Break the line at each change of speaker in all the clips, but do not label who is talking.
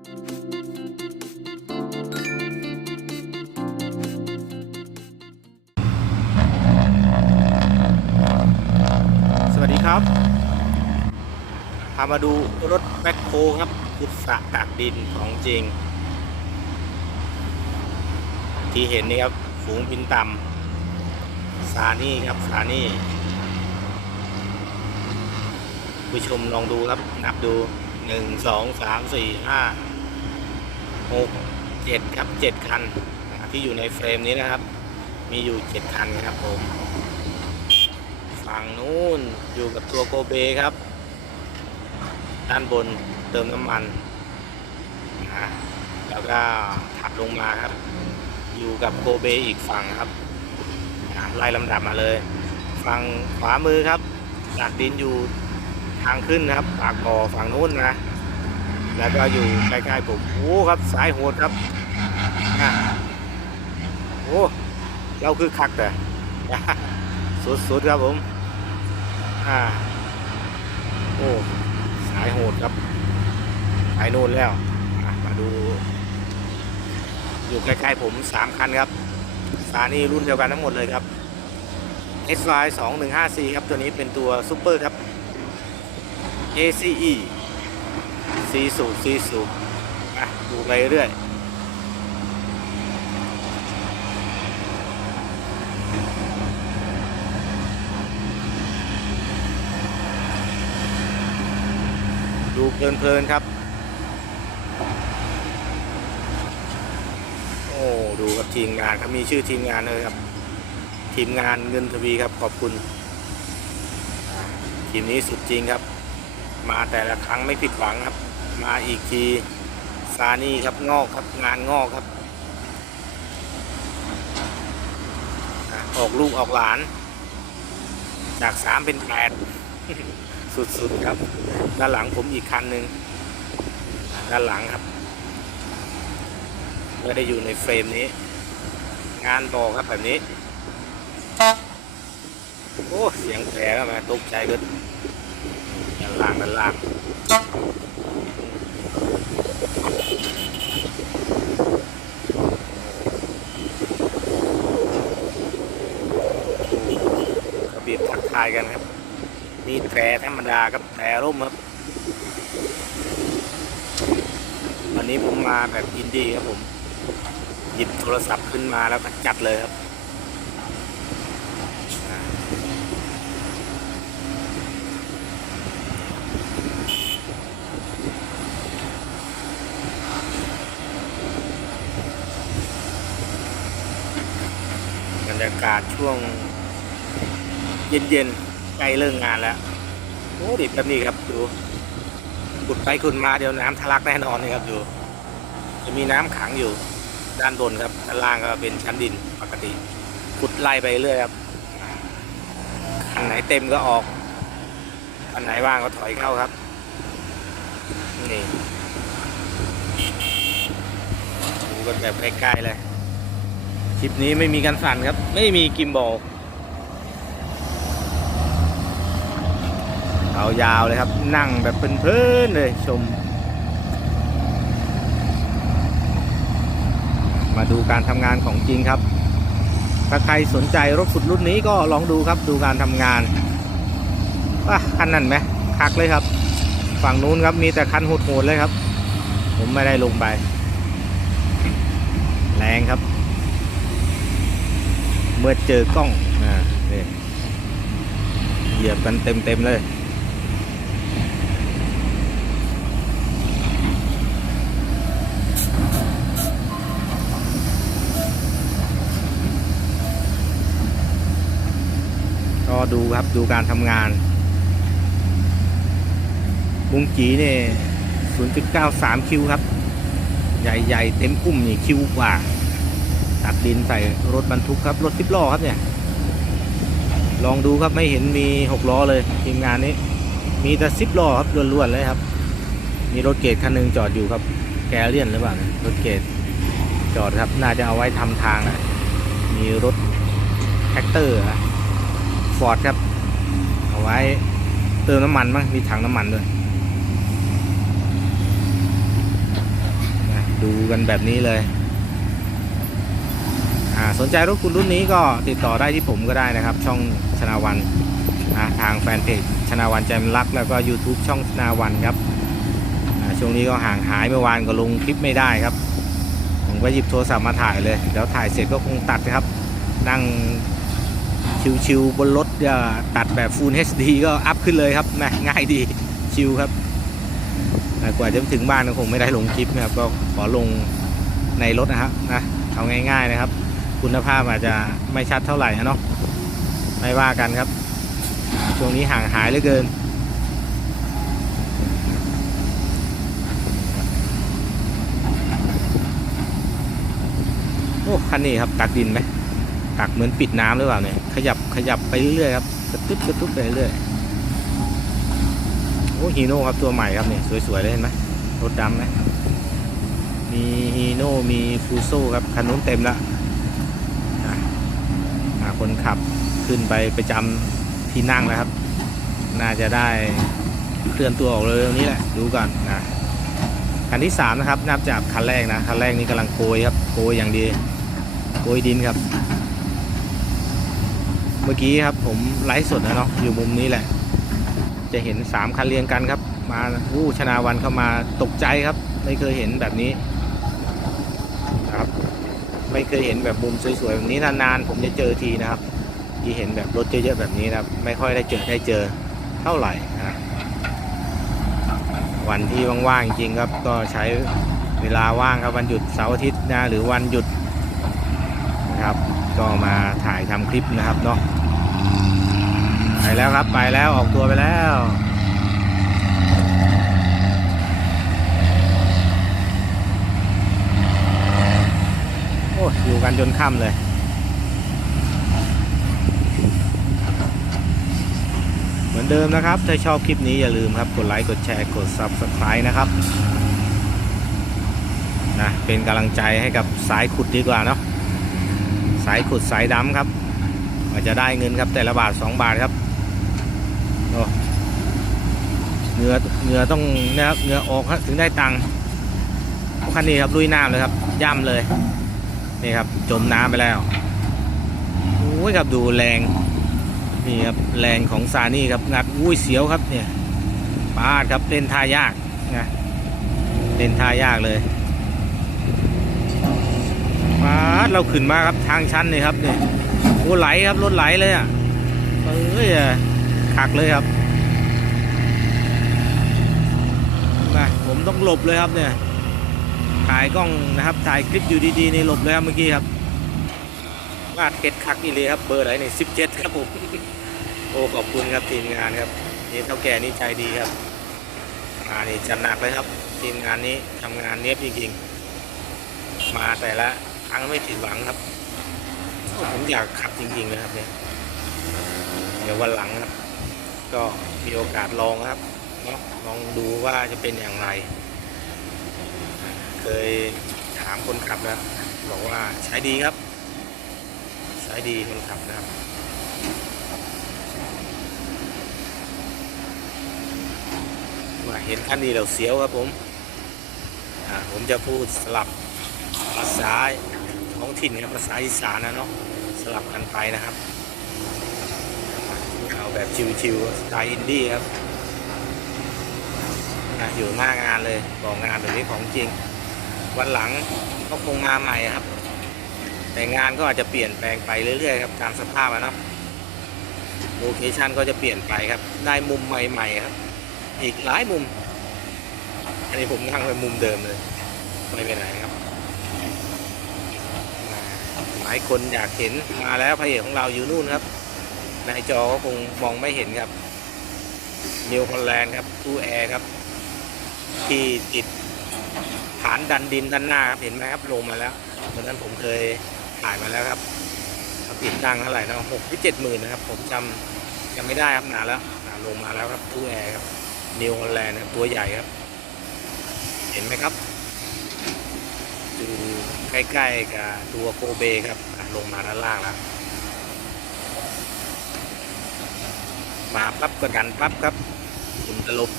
สวัสดีครับ พามาดูรถแบ็คโฮครับขุดสระกากดินของจริง ที่เห็นนี่ครับฝูงบินต่ำสานี่ครับสานี่ผู้ชมลองดูครับ นับดูหนึ่งสองสามสี่ห้า หกเจ็ดครับเจ็ดคันนะครับที่อยู่ในเฟรมนี้นะครับ มีอยู่เจ็ดคันครับผม ฝั่งนู้นอยู่กับตัวโกเบครับ ด้านบนเติมน้ำมันนะแล้วก็ถัดลงมาครับ อยู่กับโกเบอีกฝั่งครับไล่ลำดับมาเลย ฝั่งขวามือครับจากดินอยู่ทางขึ้นนะครับปากบ่อฝั่งนู้นนะ แล้วก็อยู่ใกล้ๆผม โอ้ครับสายโหดครับโอ้เราคือคักแต่สุดๆครับผมอ่าโอ้สายโหดครับสายโน่นแล้วมาดู อยู่ใกล้ๆผมสามคันครับ สานี่รุ่นเดียวกันทั้งหมดเลยครับ S Y 2 1 5 4ครับ ตัวนี้เป็นตัวซูเปอร์ครับ ACE ซีสูซีสูอะดูไปเรื่อยดูเพลินๆครับ โอ้ ดูกับทีมงานครับมีชื่อทีมงานเลยครับ ทีมงานเงินทวีครับขอบคุณ ทีมนี้สุดจริงครับ มาแต่ละครั้งไม่ผิดหวังครับ มาอีกทีซานี่ครับงอกครับงานงอกครับออกลูกออกหลาน จากสามเป็นแปดสุดๆครับ ด้านหลังผมอีกคันหนึ่งด้านหลังครับไม่ได้อยู่ในเฟรมนี้ งานบอครับแบบนี้ โอ้ เสียงแผลเข้ามาตกใจเลยด้านล่างด้านล่างกระบีบทักทายกันครับนี่แตรธรรมดาครับแตรร่มครับ วันนี้ผมมาแบบอินดี้ครับผม หยิบโทรศัพท์ขึ้นมาแล้วก็จัดเลยครับอ่าบรรยากาศช่วง เย็นๆใกล้เลิกงานแล้วโอ้ดิบแบบนี้ครับดูขุดไปขุดมาเดี๋ยวน้ำทะลักแน่นอนเลยครับดูจะมีน้ำขังอยู่ด้านบนครับด้านล่างก็เป็นชั้นดินปกติขุดไล่ไปเรื่อยครับอันไหนเต็มก็ออก อันไหนว่างก็ถอยเข้าครับนี่ดูกันแบบใกล้ๆเลยคลิปนี้ไม่มีกันสั่นครับ ไม่มีกิมบอล เอายาวเลยครับ นั่งแบบเพลินๆเลยชม มาดูการทำงานของจริงครับ ถ้าใครสนใจรถสุดรุ่นนี้ก็ลองดูครับดูการทำงานว่าคันนั้นไหมคักเลยครับ ฝั่งนู้นครับมีแต่คันโหดๆเลยครับ ผมไม่ได้ลงไป แรงครับ เมื่อเจอกล้องอ่านี่เหยียบกันเต็มๆเลย ก็ดูครับดูการทำงานบุงจีเนี่ย0.93 คิวครับ ใหญ่ๆ เต็มอุ้มนี่คิวกว่า ตักดินใส่รถบรรทุกครับ รถสิบล้อครับเนี่ย ลองดูครับไม่เห็นมีหกล้อเลยทีมงานนี้ มีแต่สิบล้อครับล้วนๆเลยครับ มีรถเกตคันหนึงจอดอยู่ครับ แกเลียนหรือเปล่ารถเกตจอดครับ น่าจะเอาไว้ทำทางนะมีรถแท็กเตอร์อะ ฟอร์ดครับ เอาไว้เติมน้ำมันมั้งมีถังน้ำมันด้วยดูกันแบบนี้เลยอ่าสนใจรถคุณรุ่นนี้ก็ติดต่อได้ที่ผมก็ได้นะครับ ช่องชนาวันนะทางแฟนเพจชนาวันใจมันรัก แล้วก็ YouTube ช่องชนาวันครับช่วงนี้ก็ห่างหายเมื่อวานก็ลงคลิปไม่ได้ครับ ผมก็หยิบโทรศัพท์มาถ่ายเลยเดี๋ยวถ่ายเสร็จก็คงตัดครับ นั่ง ชิวๆบนรถตัดแบบ Full HD ก็อัพขึ้นเลยครับนะง่ายดีชิวครับกว่าจะถึงบ้านก็คงไม่ได้ลงคลิปนะครับ ก็ขอลงในรถนะครับนะเอาง่าย ๆนะครับ คุณภาพอาจจะไม่ชัดเท่าไหร่นะเนาะไม่ว่ากันครับ ช่วงนี้ห่างหายเหลือเกินโอ้คันนี้ครับตักดินไหมตักเหมือนปิดน้ำหรือเปล่าเนี่ย ขยับขยับไปเรื่อยๆครับกระตุ้บกระตุ้บไปเรื่อยโอ้ฮีโน่ครับตัวใหม่ครับเนี่ยสวยๆเลยเห็นไหมรถดำไหมมีฮีโน่มีฟูโซครับคันนู้นเต็มละอะอะคนขับขึ้นไปประจำที่นั่งแล้วครับ น่าจะได้เคลื่อนตัวออกเร็วๆนี้แหละดูก่อนนะคันที่สามนะครับนับจากคันแรกนะคันแรกนี่กำลังโกยครับโกยอย่างดีโกยดินครับ มื่อกี้ครับผมไลฟ์สดนะเนาะอยู่มุมนี้แหละ จะเห็นสามคันเรียงกันครับ มาอู้ชนาวันเข้ามาตกใจครับ ไม่เคยเห็นแบบนี้นะครับ ไม่เคยเห็นแบบมุมสวยๆแบบนี้นานๆผมจะเจอทีนะครับ ที่เห็นแบบรถเยอะๆแบบนี้นะครับ ไม่ค่อยได้เจอได้เจอเท่าไหร่นะวันที่ว่างๆจริงครับ ก็ใช้เวลาว่างครับวันหยุดเสาร์อาทิตย์นะหรือวันหยุดนะครับ ก็มาถ่ายทำคลิปนะครับเนาะ ไปแล้วครับ ไปแล้วออกตัวไปแล้ว โอ้อยู่กันจนค่ำเลย เหมือนเดิมนะครับ ถ้าชอบคลิปนี้อย่าลืมครับ กดไลค์ กดแชร์ กด Subscribe นะครับนะเป็นกำลังใจให้กับสายขุดดีกว่าเนาะสายขุดสายดำครับ อาจจะได้เงินครับแต่ละบาท 2 บาทครับเหงื่อเหงื่อต้องนะครับเหงื่อออกถึงได้ตังค์คันนี้ครับลุยน้ำเลยครับ ย่ำเลยนี่ครับจมน้ำไปแล้วโอ้ยครับดูแรงนี่ครับแรงของซานี่ครับงัดอุ้ยเสียวครับเนี่ยปาดครับเล่นท่ายากนะเล่นท่ายากเลยมาดเราขึ้นมาครับทางชันนี่ครับเนี่ย โอ้ไหลครับรถไหลเลยอะเอ้ยขักเลยครับมาผมต้องหลบเลยครับเนี่ยถ่ายกล้องนะครับถ่ายคลิปอยู่ดีๆในหลบเลยครับเมื่อกี้ครับวาดเก็ดคักอีเลยครับเบอร์อะไรนี่สิบเจ็ดครับผมโอ้ขอบคุณครับทีมงานครับนี่เท่าแก่นี่ใจดีครับมานี่จัดหนักเลยครับ ทีมงานนี้ทำงานเนี้ยจริงๆมาแต่ละครั้งไม่ผิดหวังครับ ผมอยากขับจริงๆเลยครับเนี่ยเดี๋ยววันหลังครับ ก็มีโอกาสลองครับเนาะลองดูว่าจะเป็นอย่างไร เคยถามคนขับแล้วบอกว่าใช้ดีครับ ใช้ดีคนขับนะครับว่าเห็นคันนี้เราเสียวครับผมผมจะพูดสลับภาษาท้องถิ่นครับภาษาอีสานนะเนาะ ลับกันไปนะครับเอาแบบชิวๆสไตล์อินดี้ครับอยู่หน้างานเลยบอกงานแบบนี้ของจริง วันหลังก็คงมาใหม่ครับ แต่งานก็อาจจะเปลี่ยนแปลงไปเรื่อยๆครับตามสภาพอะเนาะโลเคชันก็จะเปลี่ยนไปครับ ได้มุมใหม่ๆครับ อีกหลายมุม อันนี้ผมนั่งไปมุมเดิมเลย ไม่ไปไหนครับ หลายคนอยากเห็นมาแล้วพระเอกของเราอยู่นู่นครับในจอก็คงมองไม่เห็นครับนิวฮอลแลนด์ครับตู้แอร์ครับ ที่ติดฐานดันดินด้านหน้าครับเห็นไหมครับลงมาแล้วเมื่อนั้นผมเคยถ่ายมาแล้วครับติดตั้งเท่าไหร่นะหกหรือเจ็ดหมื่นนะครับ ผมจำจำไม่ได้ครับนานแล้วอ่าลงมาแล้วครับตู้แอร์ครับนิวฮอลแลนด์ตัวใหญ่ครับ เห็นไหมครับ อยู่ใกล้ๆกับตัวโกเบครับลงมาด้านล่างแล้วมาปั๊บก็ดันปั๊บครับคุณตลบ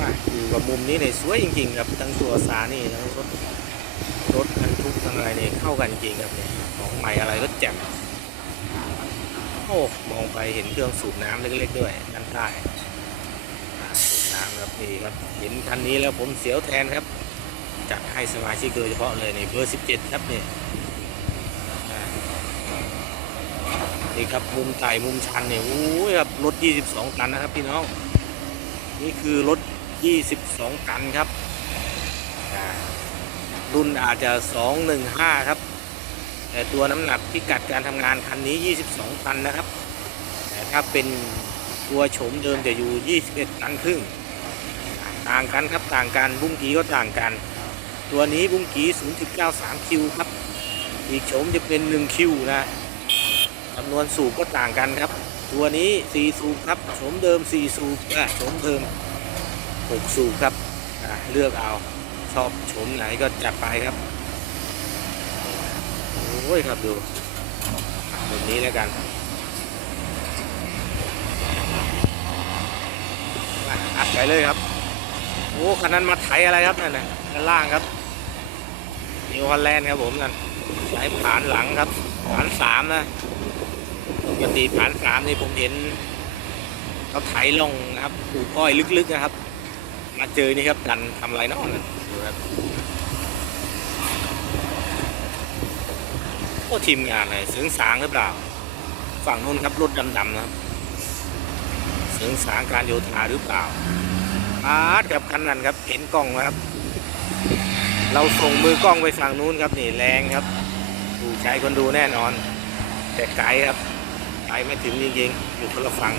อ่าอยู่กับมุมนี้เนี่ยสวยจริง ๆ ครับทั้งตัวซานี่ทั้งรถรถบรรทุกทั้งอะไรเนี่ยเข้ากันจริงครับเนี่ยของใหม่อะไรก็แจ่มโอ้มองไปเห็นเครื่องสูบน้ำเล็กๆด้วยด้านใต้สูบน้ำครับนี่ครับเห็นคันนี้แล้วผมเสียวแทนครับ จัดให้สมาชิกโดยเฉพาะเลยในเบอร์ 17 ครับนี่อ่านี่ครับมุมไต่มุมชันเนี่ยโอ้ยครับรถ 22 ตันนะครับพี่น้อง นี่คือรถ 22 ตันครับอ่ารุ่นอาจจะ 215 ครับ แต่ตัวน้ำหนักพิกัดการทำงานคันนี้ 22 ตันนะครับ แต่ถ้าเป็นตัวโฉมเดิมจะอยู่ 21 ตันครึ่ง ต่างกันครับต่างกันบุ้งกีก็ต่างกัน ตัวนี้บุ้งกี0.93คิวครับ อีกโฉมจะเป็น1คิวนะจำนวนสูบก็ต่างกันครับ ตัวนี้ 4 สูบครับโฉมเดิม 4 สูบอะโฉมเดิม 6 สูบครับอะเลือกเอาชอบโฉมไหนก็จัดไปครับ โอ้ยครับดูแบบนี้แล้วกันอัดไปเลยครับ โอ้คันนั้นมาไถอะไรครับนั่นนะด้านล่างครับ นิวฮอลแลนด์ครับผมนั่นใช้ผานหลังครับผานสามนะปกติผานสามนี่ผมเห็นเขาไถลงนะครับปลูกอ้อยลึกๆนะครับ มาเจอนี่ครับดันทำไรนอกนั่นดูครับโอ้ทีมงานอะไรเสริงสางหรือเปล่า ฝั่งนู้นครับรถดำๆนะครับเสริงสางการโยธาหรือเปล่าอาร์ตกับคันนั้นครับเห็นกล้องไหมครับ เราส่งมือกล้องไปฝั่งนู้นครับนี่แรงครับดูใจคนดูแน่นอน แต่ไกลครับไกลไม่ถึงจริงๆอยู่คนละฝั่ง